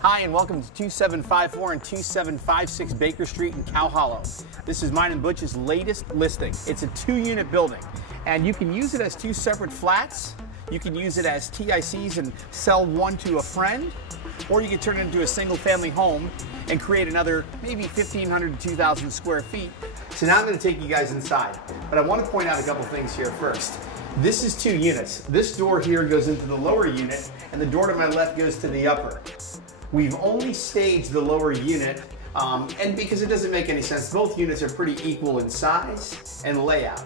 Hi, and welcome to 2754 and 2756 Baker Street in Cow Hollow. This is mine and Butch's latest listing. It's a 2-unit building, and you can use it as 2 separate flats. You can use it as TICs and sell one to a friend, or you can turn it into a single-family home and create another maybe 1,500 to 2,000 square feet. So now I'm going to take you guys inside, but I want to point out a couple things here first. This is 2 units. This door here goes into the lower unit, and the door to my left goes to the upper. We've only staged the lower unit, and because it doesn't make any sense, both units are pretty equal in size and layout.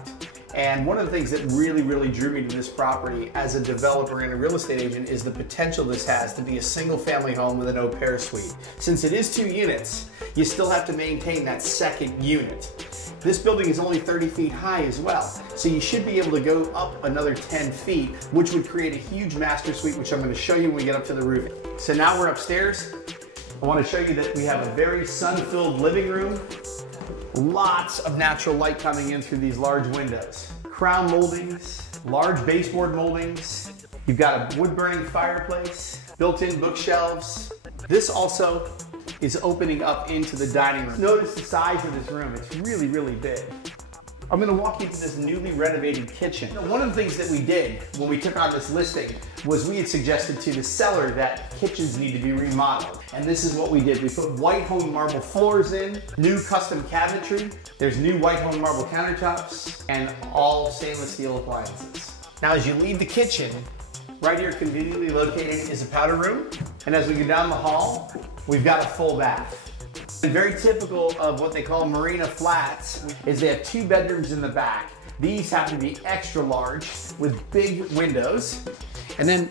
And one of the things that really drew me to this property as a developer and a real estate agent is the potential this has to be a single family home with an au pair suite. Since it is 2 units, you still have to maintain that second unit. This building is only 30 feet high as well, so you should be able to go up another 10 feet, which would create a huge master suite, which I'm going to show you when we get up to the roof. So now we're upstairs. I want to show you that we have a very sun-filled living room. Lots of natural light coming in through these large windows. Crown moldings, large baseboard moldings. You've got a wood-burning fireplace, built-in bookshelves. This also is opening up into the dining room. Notice the size of this room. It's really big. I'm going to walk you to this newly renovated kitchen. One of the things that we did when we took on this listing was we had suggested to the seller that kitchens need to be remodeled. And this is what we did. We put white honed marble floors in, new custom cabinetry. There's new white honed marble countertops, and all stainless steel appliances. Now as you leave the kitchen, right here conveniently located is a powder room. And as we go down the hall, we've got a full bath. And very typical of what they call marina flats is they have 2 bedrooms in the back. These happen to be extra large with big windows. And then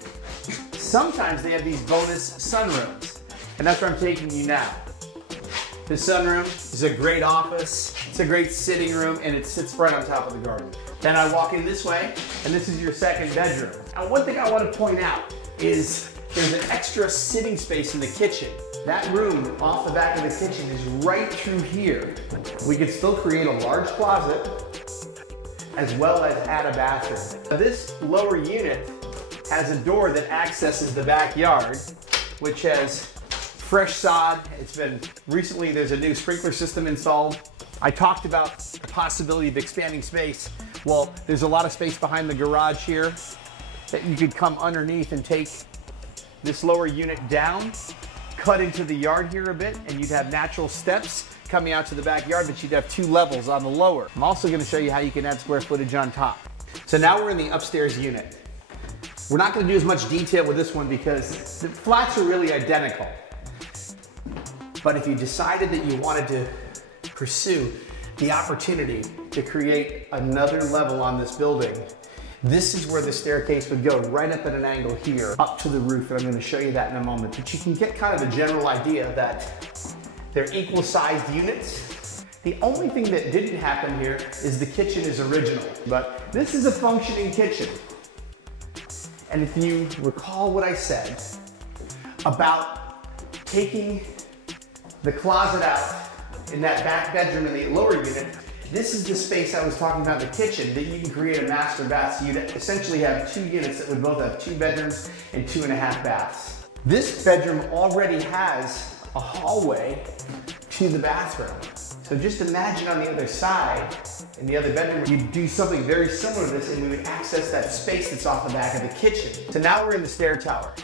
sometimes they have these bonus sunrooms. And that's where I'm taking you now. This sunroom is a great office, it's a great sitting room, and it sits right on top of the garden. Then I walk in this way, and this is your second bedroom. Now one thing I want to point out is there's an extra sitting space in the kitchen. That room off the back of the kitchen is right through here. We could still create a large closet as well as add a bathroom. Now this lower unit has a door that accesses the backyard, which has fresh sod. It's been recently, there's a new sprinkler system installed. I talked about the possibility of expanding space. Well, there's a lot of space behind the garage here that you could come underneath and take this lower unit down, cut into the yard here a bit, and you'd have natural steps coming out to the backyard, but you'd have 2 levels on the lower. I'm also going to show you how you can add square footage on top. So now we're in the upstairs unit. We're not going to do as much detail with this one because the flats are really identical. But if you decided that you wanted to pursue the opportunity to create another level on this building, this is where the staircase would go, right up at an angle here, up to the roof, and I'm going to show you that in a moment. But you can get kind of a general idea that they're equal sized units. The only thing that didn't happen here is the kitchen is original, but this is a functioning kitchen. And if you recall what I said about taking the closet out in that back bedroom in the lower unit, this is the space I was talking about in the kitchen that you can create a master bath. So you'd essentially have 2 units that would both have 2 bedrooms and 2.5 baths. This bedroom already has a hallway to the bathroom. So just imagine on the other side, in the other bedroom, you'd do something very similar to this and we would access that space that's off the back of the kitchen. So now we're in the stair tower.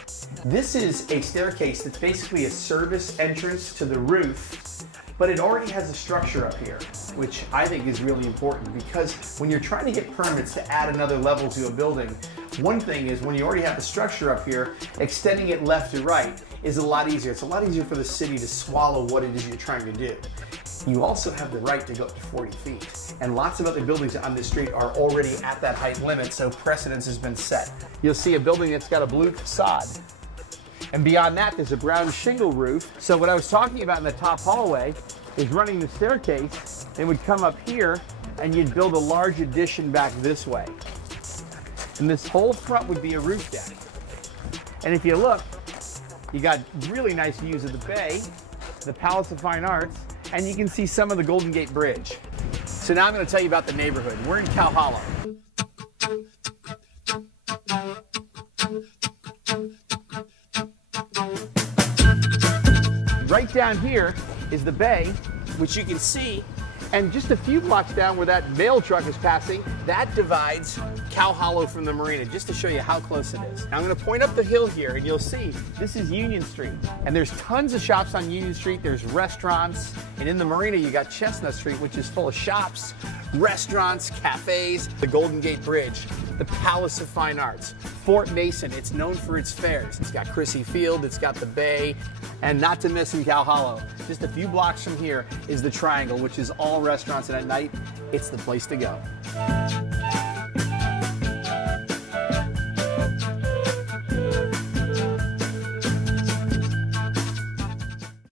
This is a staircase that's basically a service entrance to the roof, but it already has a structure up here, which I think is really important because when you're trying to get permits to add another level to a building, one thing is when you already have the structure up here, extending it left to right is a lot easier. It's a lot easier for the city to swallow what it is you're trying to do. You also have the right to go up to 40 feet. And lots of other buildings on this street are already at that height limit, so precedence has been set. You'll see a building that's got a blue facade. And beyond that, there's a brown shingle roof. So what I was talking about in the top hallway is running the staircase. It would come up here and you'd build a large addition back this way. And this whole front would be a roof deck. And if you look, you got really nice views of the bay, the Palace of Fine Arts, and you can see some of the Golden Gate Bridge. So now I'm going to tell you about the neighborhood. We're in Cow Hollow. down here is the bay, which you can see. And just a few blocks down where that mail truck is passing, that divides Cow Hollow from the marina, just to show you how close it is. Now I'm going to point up the hill here and you'll see this is Union Street. And there's tons of shops on Union Street. There's restaurants. And in the marina you got Chestnut Street, which is full of shops, restaurants, cafes, the Golden Gate Bridge, the Palace of Fine Arts, Fort Mason. It's known for its fairs. It's got Crissy Field, it's got the bay, and not to miss in Cow Hollow, just a few blocks from here is the Triangle, which is all restaurants, and at night, it's the place to go.